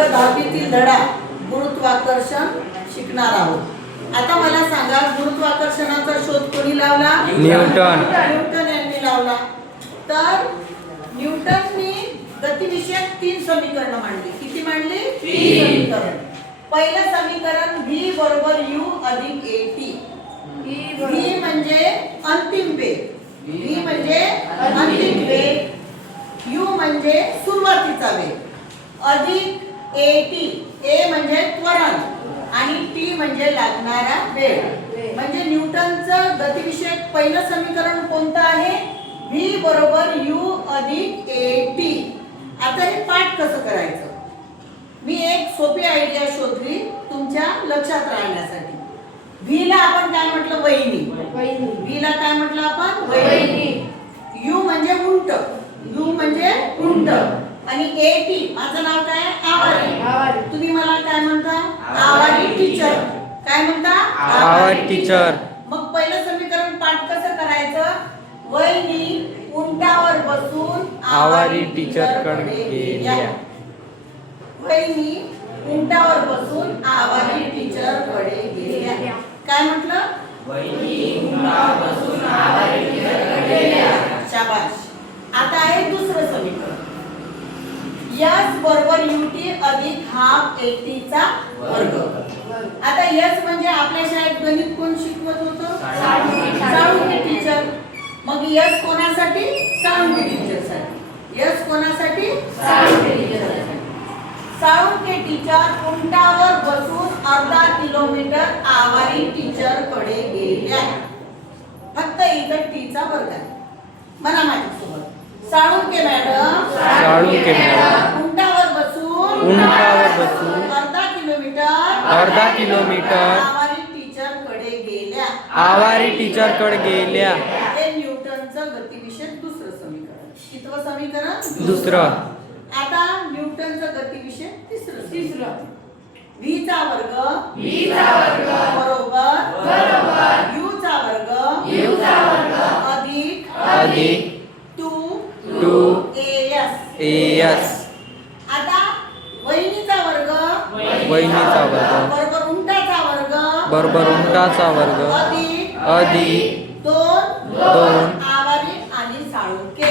वर्ग 10वीतील धडा गुरुत्वाकर्षण शिकणार आहोत। आता मला सांगा, गुरुत्वाकर्षणाचा शोध कोणी लावला? न्यूटन। न्यूटन यांनी लावला। तर न्यूटननी गतिविषयक 3 समीकरण मांडली। किती मांडली? 3 समीकरण। पहिलं समीकरण v बरोबर u अधिक at। v म्हणजे अंतिम वेग, v म्हणजे अंतिम वेग, u म्हणजे सुरुवातीचा वेग, अधिक at, a म्हणजे त्वरण आणि t म्हणजे लागणारा वेळ। म्हणजे न्यूटनचं गतिविषयक पहिलं समीकरण कोणतं आहे? v बरोबर u अधिक at। आता हे पाठ कसं करायचं? मी एक सोपी आयडिया शोधली तुमच्या लक्षात राहण्यासाठी। v ला आपण काय म्हटलं? वहिनी। v ला काय म्हटलं आपण? वहिनी। u म्हणजे उंट, u म्हणजे उंट आणि at माझं नाव काय? आवारी। तुम्ही मला काय म्हणता? आवारी टीचर। काय म्हणता? आवारी टीचर। मग पहिलं समीकरण पाठ कसं करायचं? वहिनी उंटावर बसून आवारी टीचर कडे गेल्या। वहिनी उंटावर बसून आवारी टीचर कडे गेल्या। काय म्हटलं? वहिनी उंटावर बसून आवारी टीचर कडे गेल्या। शाबाश। आता आहे दुसरं समीकरण, s बरोबर ut अधिक हाफ at चा वर्ग। आता s म्हणजे आपल्या शाळेत गणित कोण शिकवत होतं? साळुंखे टीचर। मग s कोणासाठी? साळुंखे टीचरसाठी। s कोणासाठी? साळुंखे टीचरसाठी। साळुंखे टीचर उंटावर बसून अर्धा किलोमीटर आवारी टीचर कडे गेल्या। फक्त इथं t चा वर्ग आहे। म्हणा माझ्यासोबत, साळुंखे मॅडम उंटावर बसून अर्धा किलोमीटर आवारी टीचर कडे गेल्या। आवारी टीचर कडे गेल्या। हे न्यूटनचं गतिविषयक दुसरं समीकरण। कितवं समीकरण? दुसरं। आता न्यूटनचं गतिविषयक तिसरं। v चा वर्ग बरोबर u चा वर्ग अधिक 2as। आता वहिनीचा वर्ग बरोबर उंटाचा वर्ग अधिक 2 आवारी आणि साळुंखे।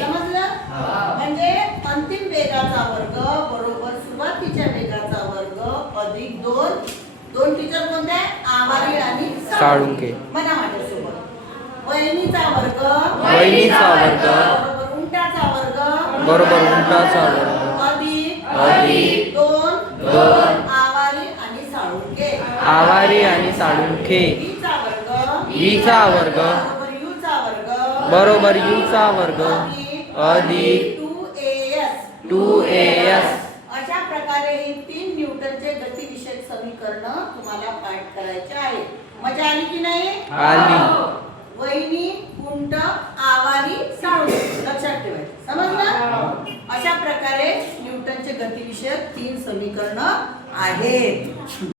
समजलं? म्हणजे अंतिम वेगाचा वर्ग बरोबर सुरुवातीच्या वेगाचा वर्ग अधिक 2 टीचर कोणते? आवारी आणि साळुंखे। म्हणा माझ्यासोबत, वहिनीचा वर्ग बरोबर उंटाचा वर्ग अधिक 2 आवारी आणि साळुंखे। v चा वर्ग बरोबर u चा वर्ग अधिक 2as। अशा प्रकारे हे 3 न्यूटनचे गतिविषयक समीकरण तुम्हाला पाठ करायचे आहे। मजा आली की नाही? आली। वहिनी उंट आवारी साळुंखे लक्षात ठेवायचं। समजलं? अशा प्रकारे न्यूटनचे गतिविषयक 3 समीकरण आहेत।